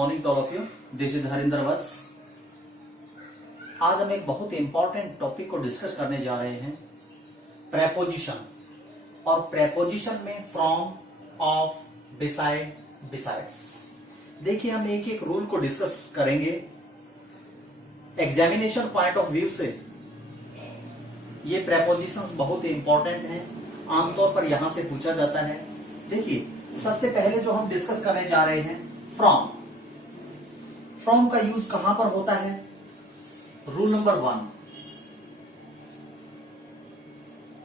Morning to all of you. This is Harinder Vats. आज हम एक बहुत इंपॉर्टेंट टॉपिक को डिस्कस करने जा रहे हैं, प्रेपोजिशन। और प्रेपोजिशन में फ्रॉम, ऑफ, बिसाइड, बिसाइड्स। देखिए, हम एक एक रूल को डिस्कस करेंगे। एग्जामिनेशन पॉइंट ऑफ व्यू से ये प्रेपोजिशंस बहुत ही इंपॉर्टेंट हैं, आमतौर पर यहां से पूछा जाता है। देखिए, सबसे पहले जो हम डिस्कस करने जा रहे हैं, फ्रॉम। फ्रॉम का यूज कहां पर होता है? रूल नंबर 1,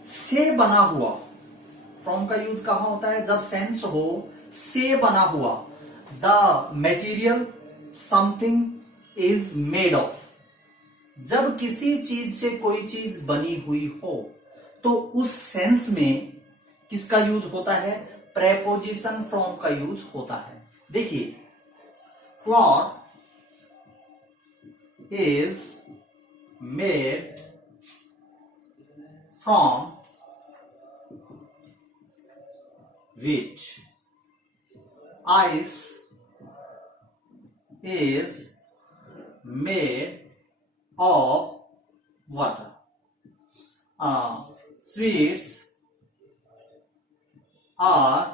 से बना हुआ। फ्रॉम का यूज कहां होता है? जब सेंस हो से बना हुआ, the material something is made of. जब किसी चीज से कोई चीज बनी हुई हो तो उस सेंस में किसका यूज होता है? प्रेपोजिशन फ्रॉम का यूज होता है। देखिए, floor is made from wheat, ice is made of water, sweets are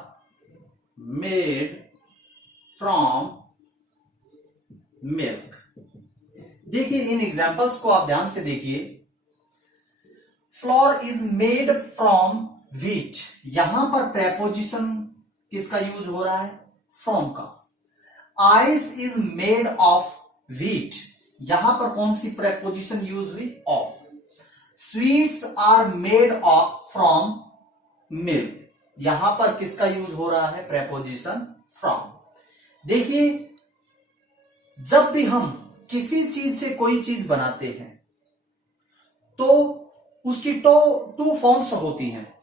made from milk। देखिए, इन एग्जाम्पल्स को आप ध्यान से देखिए। Floor is made from wheat, यहां पर प्रेपोजिशन किसका यूज हो रहा है? फ्रॉम का। Ice is made of wheat, यहां पर कौन सी प्रेपोजिशन यूज हुई? Of. Sweets are made of from milk, यहां पर किसका यूज हो रहा है? Preposition from. देखिए, जब भी हम किसी चीज से कोई चीज बनाते हैं तो उसकी टू फॉर्म्स होती हैं।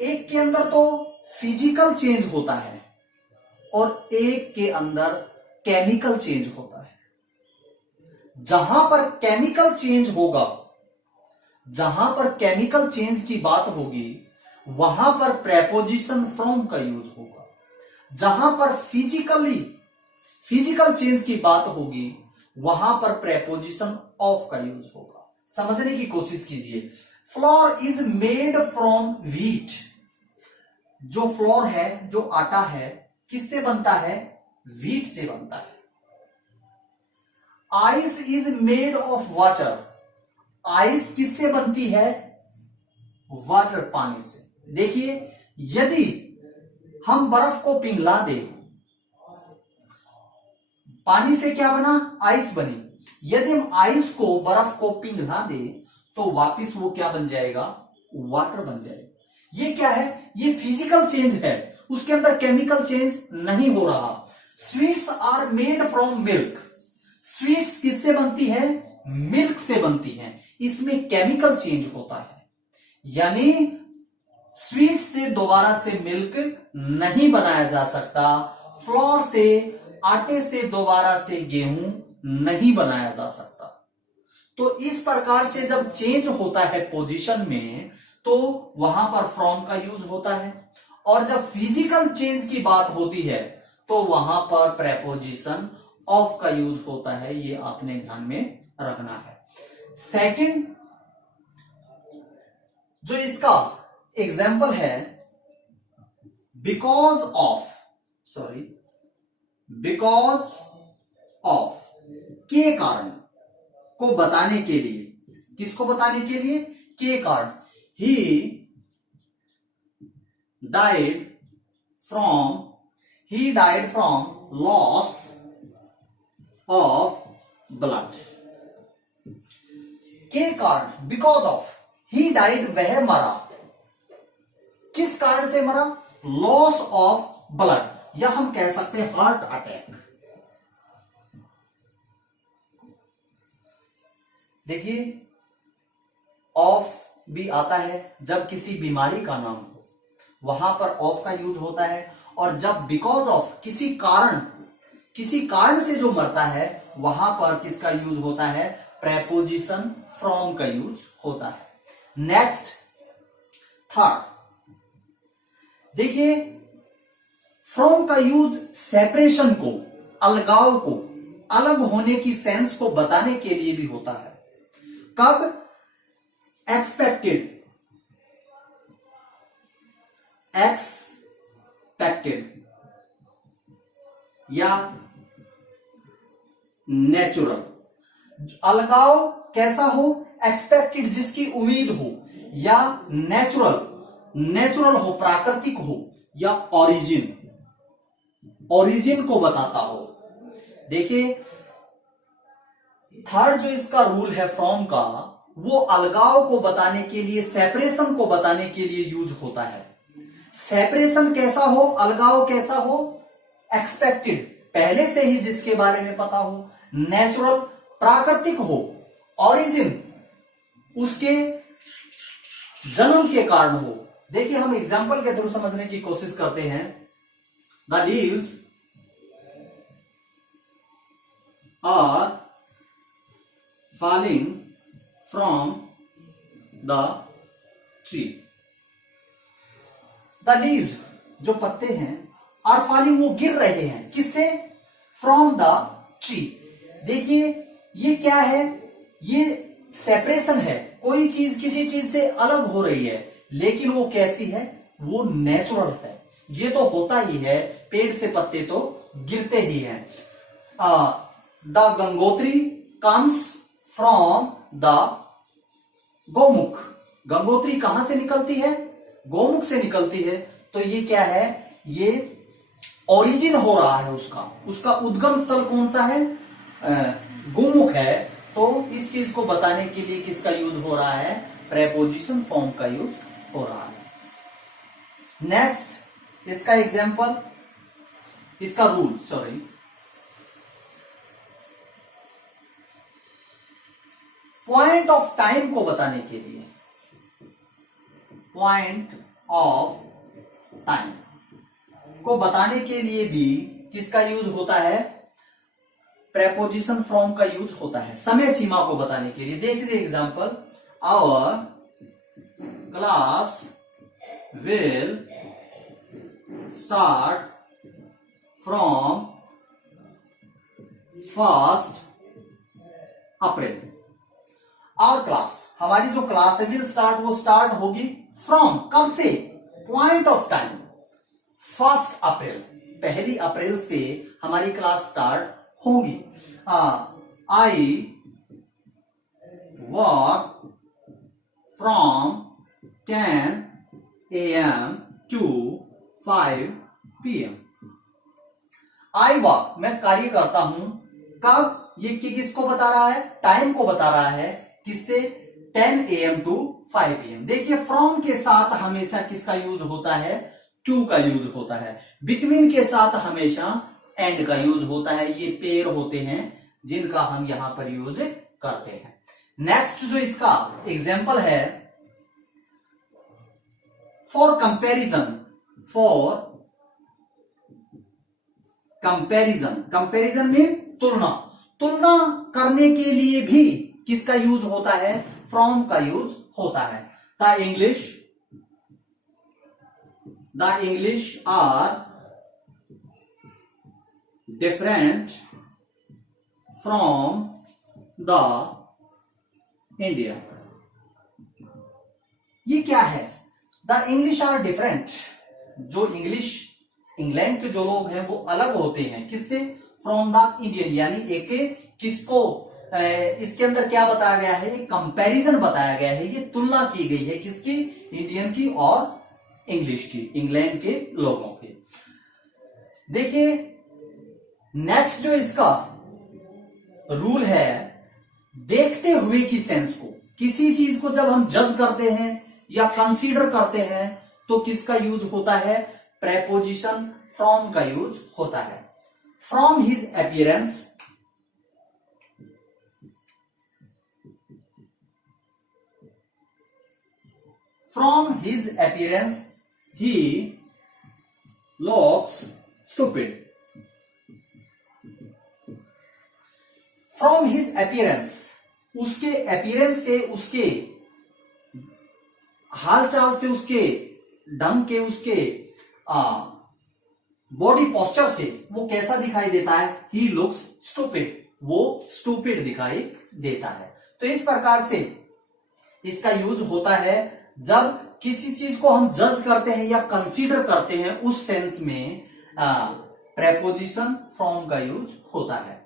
एक के अंदर तो फिजिकल चेंज होता है और एक के अंदर केमिकल चेंज होता है। जहां पर केमिकल चेंज होगा, जहां पर केमिकल चेंज की बात होगी, वहां पर प्रेपोजिशन फ्रॉम का यूज होगा। जहां पर फिजिकल चेंज की बात होगी, वहां पर प्रेपोजिशन ऑफ का यूज होगा। समझने की कोशिश कीजिए। Floor is made from wheat, जो फ्लोर है, जो आटा है, किससे बनता है? व्हीट से बनता है। Ice is made of water, ice किससे बनती है? वाटर, पानी से। देखिए, यदि हम बर्फ को पिघला दें, पानी से क्या बना? आइस बनी। यदि हम आइस को, बर्फ को पिघला दें तो वापिस वो क्या बन जाएगा? वाटर बन जाएगा। ये क्या है? ये फिजिकल चेंज है, उसके अंदर केमिकल चेंज नहीं हो रहा। Sweets are made from milk, sweets किससे बनती है? मिल्क से बनती है। इसमें केमिकल चेंज होता है, यानी स्वीट्स से दोबारा से मिल्क नहीं बनाया जा सकता। फ्लोर से, आटे से दोबारा से गेहूं नहीं बनाया जा सकता। तो इस प्रकार से जब चेंज होता है पोजीशन में, तो वहां पर फ्रॉम का यूज होता है। और जब फिजिकल चेंज की बात होती है तो वहां पर प्रेपोजिशन ऑफ का यूज होता है। ये आपने ध्यान में रखना है। सेकंड जो इसका एग्जाम्पल है, बिकॉज ऑफ, के कारण को बताने के लिए, किसको बताने के लिए? के कारण। He died from loss of blood. के कारण, बिकॉज ऑफ, ही डाइड, वह मरा। किस कारण से मरा? लॉस ऑफ ब्लड, या हम कह सकते हैं हार्ट अटैक। देखिए, ऑफ भी आता है जब किसी बीमारी का नाम हो, वहां पर ऑफ का यूज होता है। और जब बिकॉज ऑफ, किसी कारण से जो मरता है, वहां पर किसका यूज होता है? प्रेपोजिशन फ्रॉम का यूज होता है। नेक्स्ट, थर्ड, देखिए, फ्रॉम का यूज सेपरेशन को, अलगाव को, अलग होने की सेंस को बताने के लिए भी होता है। कब? एक्सपेक्टेड, एक्सपेक्टेड या नेचुरल। अलगाव कैसा हो? एक्सपेक्टेड, जिसकी उम्मीद हो, या नेचुरल, नेचुरल हो, प्राकृतिक हो, या ओरिजिन, ओरिजिन को बताता हो। देखिए थर्ड जो इसका रूल है फ्रॉम का, वो अलगाव को बताने के लिए, सेपरेशन को बताने के लिए यूज होता है। सेपरेशन कैसा हो, अलगाव कैसा हो? एक्सपेक्टेड, पहले से ही जिसके बारे में पता हो, नेचुरल, प्राकृतिक हो, ओरिजिन, उसके जन्म के कारण हो। देखिए हम एग्जाम्पल के थ्रू समझने की कोशिश करते हैं। The leaves are falling from the tree. The leaves, जो पत्ते हैं, आर फॉलिंग, वो गिर रहे हैं, किससे? From the tree. देखिए ये क्या है? ये सेपरेशन है, कोई चीज किसी चीज से अलग हो रही है, लेकिन वो कैसी है? वो नेचुरल है। ये तो होता ही है, पेड़ से पत्ते तो गिरते ही हैं। The Gangotri comes from the Gaumukh. Gangotri कहां से निकलती है? गौमुख से निकलती है। तो ये क्या है? ये ओरिजिन हो रहा है उसका, उसका उद्गम स्थल कौन सा है? गोमुख है। तो इस चीज को बताने के लिए किसका यूज हो रहा है? प्रेपोजिशन फॉर्म का यूज हो रहा है। नेक्स्ट इसका एग्जाम्पल, इसका rule, sorry, point of time को बताने के लिए, पॉइंट ऑफ टाइम को बताने के लिए भी किसका यूज होता है? प्रेपोजिशन फ्रॉम का यूज होता है, समय सीमा को बताने के लिए। देखिए example, our class will start from 1 April. Our class, हमारी जो क्लास है, विल स्टार्ट, वो स्टार्ट होगी फ्रॉम, कब से? पॉइंट ऑफ टाइम 1 अप्रैल, 1 अप्रैल से हमारी क्लास स्टार्ट होगी। I work from 10 AM to 5 PM। I work, मैं कार्य करता हूं, कब? ये किसको बता रहा है? टाइम को बता रहा है, किससे? 10 AM to 5 PM। देखिए फ्रॉम के साथ हमेशा किसका यूज होता है? टू का यूज होता है। बिटवीन के साथ हमेशा एंड का यूज होता है। ये पेयर होते हैं जिनका हम यहां पर यूज करते हैं। नेक्स्ट जो इसका एग्जाम्पल है, for comparison, for comparison, comparison में तुलना, तुलना करने के लिए भी किसका यूज होता है? फ्रॉम का यूज होता है। The English are different from the India. ये क्या है? द इंग्लिश आर डिफरेंट, जो इंग्लिश, इंग्लैंड के जो लोग हैं वो अलग होते हैं, किससे? From the Indian. यानी एक किसको, इसके अंदर क्या बताया गया है? कंपैरिजन बताया गया है, ये तुलना की गई है, किसकी? इंडियन की और इंग्लिश की, इंग्लैंड के लोगों की। देखिए नेक्स्ट जो इसका रूल है, देखते हुए की सेंस को, किसी चीज को जब हम जज करते हैं या कंसीडर करते हैं तो किसका यूज होता है? प्रेपोजिशन फ्रॉम का यूज होता है। From his appearance, from his appearance he looks stupid. From his appearance, उसके अपीयरेंस से, उसके हालचाल से, उसके ढंग के, उसके बॉडी पोस्चर से वो कैसा दिखाई देता है, ही लुक्स स्टूपिड, वो स्टूपिड दिखाई देता है। तो इस प्रकार से इसका यूज होता है जब किसी चीज को हम जज करते हैं या कंसीडर करते हैं, उस सेंस में प्रेपोजिशन फ्रॉम का यूज होता है।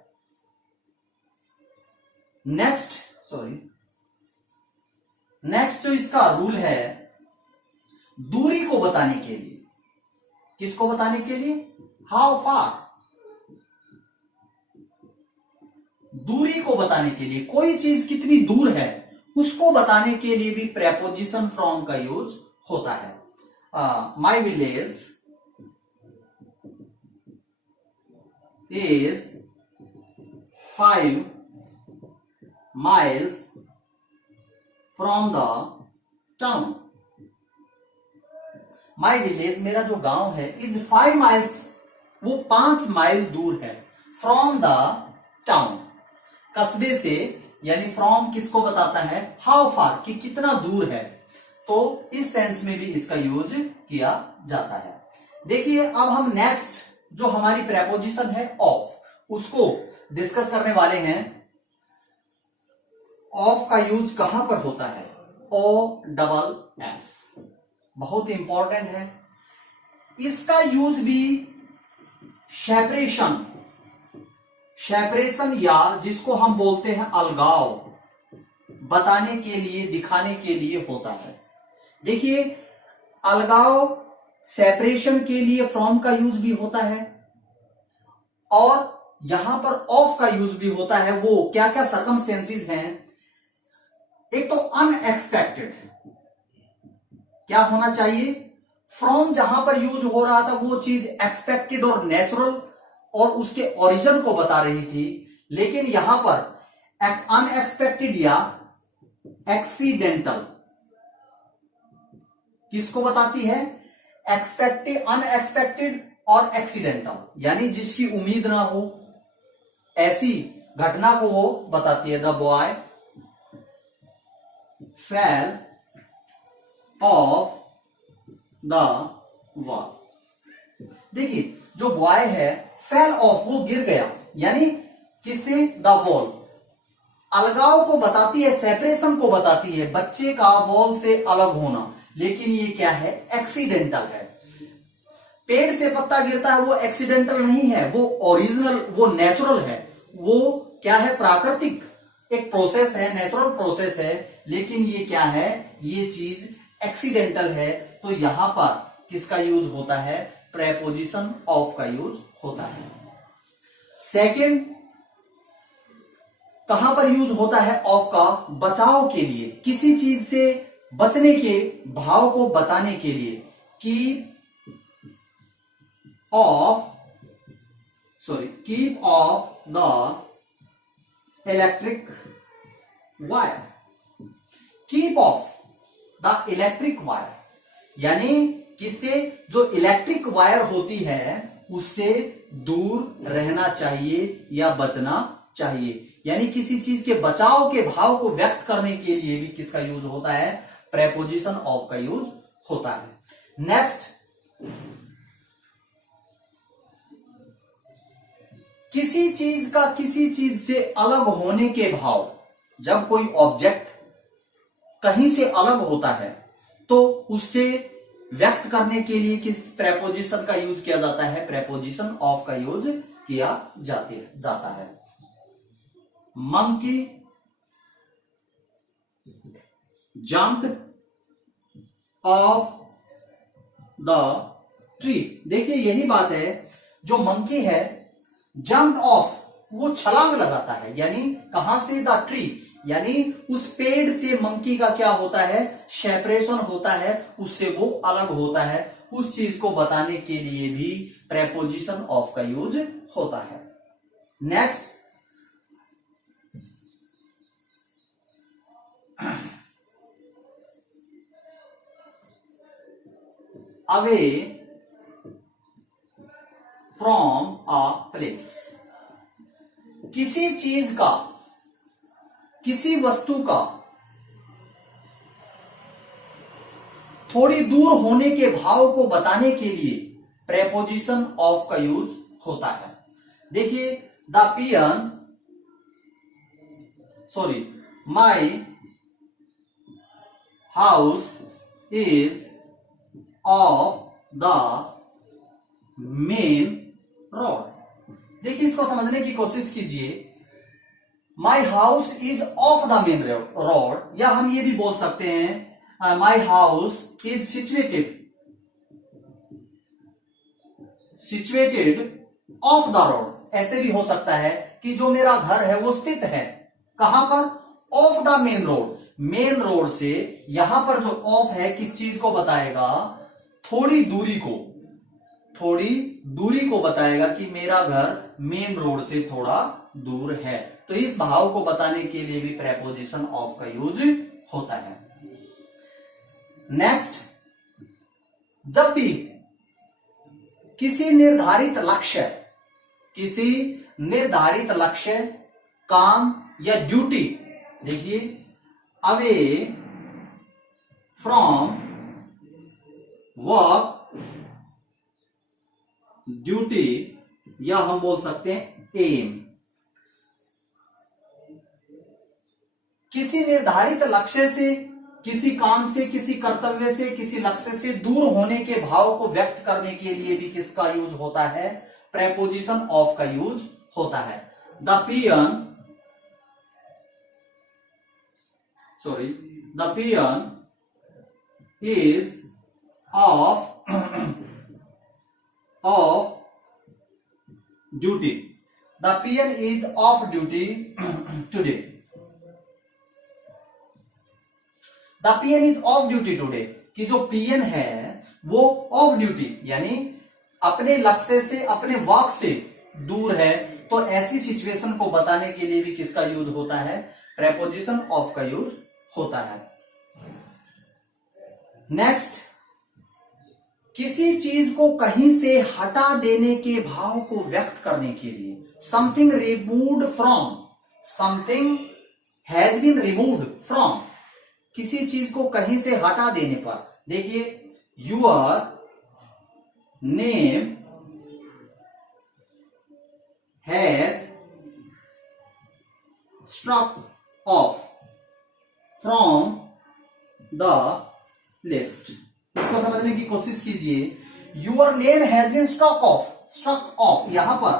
नेक्स्ट जो इसका रूल है, दूरी को बताने के लिए, किसको बताने के लिए, हाउ फार, दूरी को बताने के लिए, कोई चीज कितनी दूर है उसको बताने के लिए भी प्रेपोजिशन फ्रॉम का यूज होता है। My village is 5 miles from the town. My village, मेरा जो गांव है, इज 5 miles, वो 5 माइल दूर है, फ्रॉम द टाउन, कस्बे से, यानी फ्रॉम किसको बताता है, हाउ फार, कि कितना दूर है। तो इस सेंस में भी इसका यूज किया जाता है। देखिए अब हम नेक्स्ट जो हमारी प्रेपोजिशन है ऑफ, उसको डिस्कस करने वाले हैं। ऑफ का यूज कहां पर होता है, OFF, बहुत इंपॉर्टेंट है। इसका यूज भी सेपरेशन या जिसको हम बोलते हैं अलगाव, बताने के लिए, दिखाने के लिए होता है। देखिए अलगाव, सेपरेशन के लिए फ्रॉम का यूज भी होता है, और यहां पर ऑफ का यूज भी होता है। वो क्या क्या सर्कमस्टेंसेस हैं, एक तो अनएक्सपेक्टेड, क्या होना चाहिए, फ्रॉम जहां पर यूज हो रहा था वो चीज एक्सपेक्टेड और नेचुरल और उसके ओरिजिन को बता रही थी, लेकिन यहां पर अनएक्सपेक्टेड या एक्सीडेंटल किसको बताती है, एक्सपेक्टेड, अनएक्सपेक्टेड और एक्सीडेंटल, यानी जिसकी उम्मीद ना हो ऐसी घटना को वो बताती है। The boy fell off the wall. देखिए जो बॉय है, फेल ऑफ, वो गिर गया, यानी किससे, द वॉल, अलगाव को बताती है, सेपरेशन को बताती है, बच्चे का वॉल से अलग होना, लेकिन ये क्या है, एक्सीडेंटल है। पेड़ से पत्ता गिरता है, वो एक्सीडेंटल नहीं है, वो ओरिजिनल, वो नेचुरल है, वो क्या है, प्राकृतिक एक प्रोसेस है, नेचुरल प्रोसेस है, लेकिन ये क्या है, ये चीज एक्सीडेंटल है। तो यहां पर किसका यूज होता है, प्रेपोजिशन ऑफ का यूज होता है। सेकंड कहां पर यूज होता है ऑफ का, बचाव के लिए, किसी चीज से बचने के भाव को बताने के लिए, keep of the electric wire, keep of the electric wire, यानी किससे, जो इलेक्ट्रिक वायर होती है उससे दूर रहना चाहिए या बचना चाहिए, यानी किसी चीज के बचाव के भाव को व्यक्त करने के लिए भी किसका यूज होता है, प्रेपोजिशन ऑफ का यूज होता है। नेक्स्ट, किसी चीज का किसी चीज से अलग होने के भाव, जब कोई ऑब्जेक्ट कहीं से अलग होता है तो उससे व्यक्त करने के लिए किस प्रेपोजिशन का यूज किया जाता है, प्रेपोजिशन ऑफ का यूज किया जाता है। Monkey jumped of the tree, देखिए यही बात है, जो मंकी है जंप्ड ऑफ, वो छलांग लगाता है, यानी कहां से, द ट्री, यानी उस पेड़ से मंकी का क्या होता है, सेपरेशन होता है, उससे वो अलग होता है। उस चीज को बताने के लिए भी प्रेपोजिशन ऑफ का यूज होता है। Next, away from a place, किसी चीज का, किसी वस्तु का थोड़ी दूर होने के भाव को बताने के लिए प्रेपोजिशन ऑफ का यूज होता है। देखिए the peon, sorry, my house is of the main road. देखिए इसको समझने की कोशिश कीजिए। My house is of the main road, या हम ये भी बोल सकते हैं my house is situated of the road. ऐसे भी हो सकता है कि जो मेरा घर है वो स्थित है कहां पर, of the main road, main road से। यहां पर जो ऑफ है किस चीज को बताएगा, थोड़ी दूरी को बताएगा कि मेरा घर मेन रोड से थोड़ा दूर है। तो इस भाव को बताने के लिए भी प्रेपोजिशन ऑफ का यूज होता है। नेक्स्ट, जब भी किसी निर्धारित लक्ष्य, काम या ड्यूटी, देखिए अवे फ्रॉम वर्क, ड्यूटी, या हम बोल सकते हैं एम, किसी निर्धारित लक्ष्य से, किसी काम से, किसी कर्तव्य से, किसी लक्ष्य से दूर होने के भाव को व्यक्त करने के लिए भी किसका यूज होता है, प्रेपोजिशन ऑफ का यूज होता है। The peon is of duty, the peon is of duty today, the peon is of duty today, कि जो पियन है वो ऑफ ड्यूटी यानी अपने लक्ष्य से, अपने वर्क से दूर है। तो ऐसी सिचुएशन को बताने के लिए भी किसका यूज होता है, प्रेपोजिशन ऑफ का यूज होता है। नेक्स्ट, किसी चीज को कहीं से हटा देने के भाव को व्यक्त करने के लिए, something removed from, something has been removed from, किसी चीज को कहीं से हटा देने पर। देखिए your name has struck off from the list. इसको समझने की कोशिश कीजिए। Your name has been struck off, यहां पर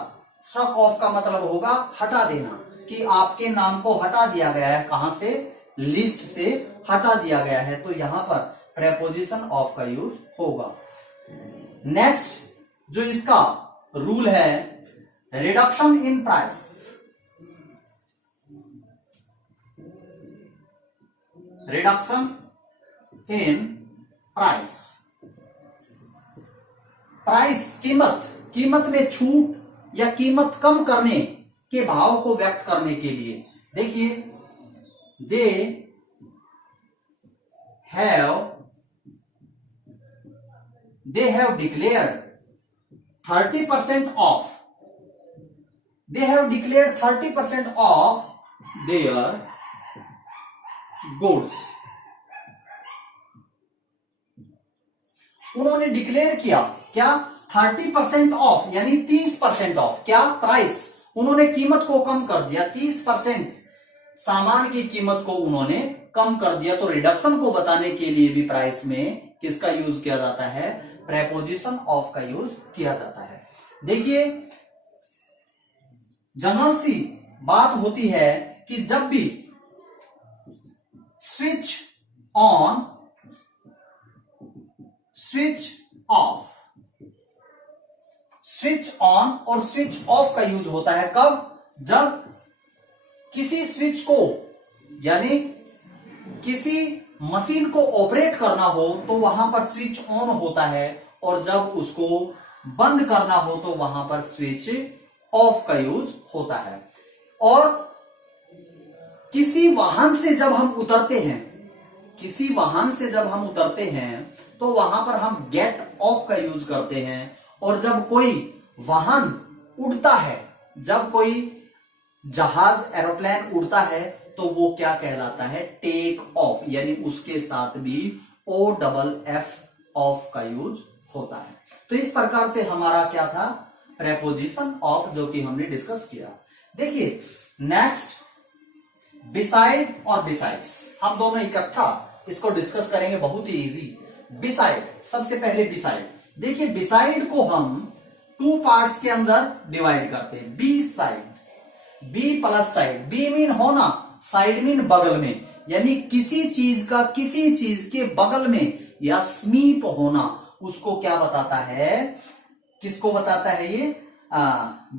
स्ट्रक ऑफ का मतलब होगा हटा देना, कि आपके नाम को हटा दिया गया है, कहां से, लिस्ट से हटा दिया गया है। तो यहां पर प्रेपोजिशन ऑफ का यूज होगा। नेक्स्ट, जो इसका रूल है, reduction in price, reduction in price, कीमत में छूट या कीमत कम करने के भाव को व्यक्त करने के लिए। देखिए they have declared 30% of, they have declared 30% of their goods। उन्होंने डिक्लेयर किया क्या, 30% ऑफ यानी 30% ऑफ, क्या, प्राइस, उन्होंने कीमत को कम कर दिया, 30% सामान की कीमत को उन्होंने कम कर दिया। तो रिडक्शन को बताने के लिए भी प्राइस में किसका यूज किया जाता है, प्रेपोजिशन ऑफ का यूज किया जाता है। देखिए जनरल सी बात होती है कि जब भी switch on, switch off, switch on और स्विच ऑफ का यूज होता है कब, जब किसी स्विच को यानी किसी मशीन को ऑपरेट करना हो तो वहां पर स्विच ऑन होता है, और जब उसको बंद करना हो तो वहां पर स्विच ऑफ का यूज होता है। और किसी वाहन से जब हम उतरते हैं, किसी वाहन से जब हम उतरते हैं तो वहां पर हम गेट ऑफ का यूज करते हैं। और जब कोई वाहन उड़ता है, जब कोई जहाज एरोप्लेन उड़ता है तो वो क्या कहलाता है, टेक ऑफ, यानी उसके साथ भी OFF ऑफ का यूज होता है। तो इस प्रकार से हमारा क्या था, प्रेपोजिशन ऑफ, जो कि हमने डिस्कस किया। देखिए नेक्स्ट, बिसाइड और बिसाइड्स, हम दोनों इकट्ठा इसको डिस्कस करेंगे, बहुत ही इजी। बिसाइड, सबसे पहले बिसाइड। देखिए बिसाइड को हम टू पार्ट्स के अंदर डिवाइड करते हैं, be side, be plus side. Be mean होना, साइड मीन बगल में, यानी किसी चीज का किसी चीज के बगल में या समीप होना, उसको क्या बताता है, किसको बताता है ये,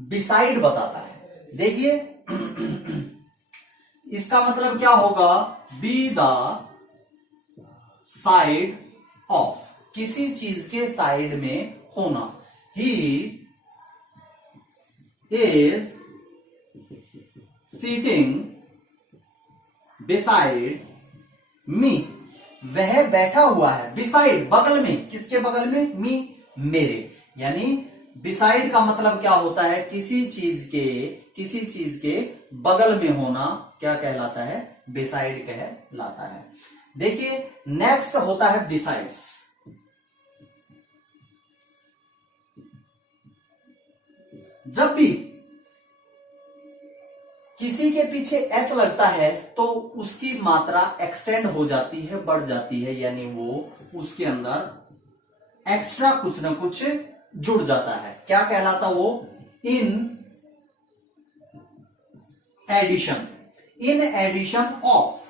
बिसाइड बताता है। देखिए इसका मतलब क्या होगा, बी द साइड ऑफ, किसी चीज के साइड में होना। He is seating beside me, वह बैठा हुआ है, बिसाइड बगल में, किसके बगल में, मी मेरे। यानी बिसाइड का मतलब क्या होता है, किसी चीज के बगल में होना क्या कहलाता है, बिसाइड कहलाता है। देखिए नेक्स्ट होता है बिसाइड्स। जब भी किसी के पीछे एस लगता है तो उसकी मात्रा एक्सटेंड हो जाती है, बढ़ जाती है, यानी वो उसके अंदर एक्स्ट्रा कुछ ना कुछ जुड़ जाता है। क्या कहलाता वो, in addition, in addition of.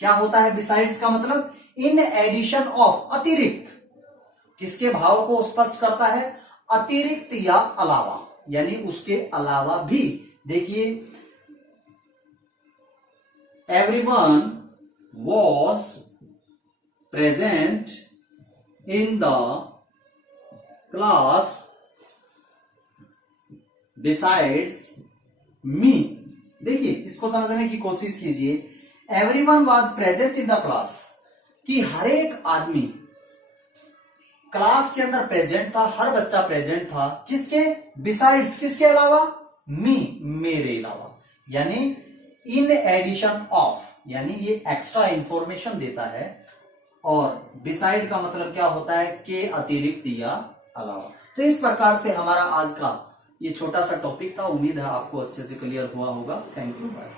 क्या होता है बिसाइड्स का मतलब, इन एडिशन ऑफ, अतिरिक्त, किसके भाव को स्पष्ट करता है, अतिरिक्त या अलावा, यानी उसके अलावा भी। देखिए everyone was present in the class besides me. देखिए इसको समझने की कोशिश कीजिए, everyone was present in the class, कि हर एक आदमी क्लास के अंदर प्रेजेंट था, हर बच्चा प्रेजेंट था, किसके, बिसाइड्स, किसके अलावा, मी मेरे अलावा। यानी इन एडिशन ऑफ, यानी ये एक्स्ट्रा इंफॉर्मेशन देता है। और बिसाइड का मतलब क्या होता है, के अतिरिक्त या अलावा। तो इस प्रकार से हमारा आज का ये छोटा सा टॉपिक था। उम्मीद है आपको अच्छे से क्लियर हुआ होगा। Thank you, bye.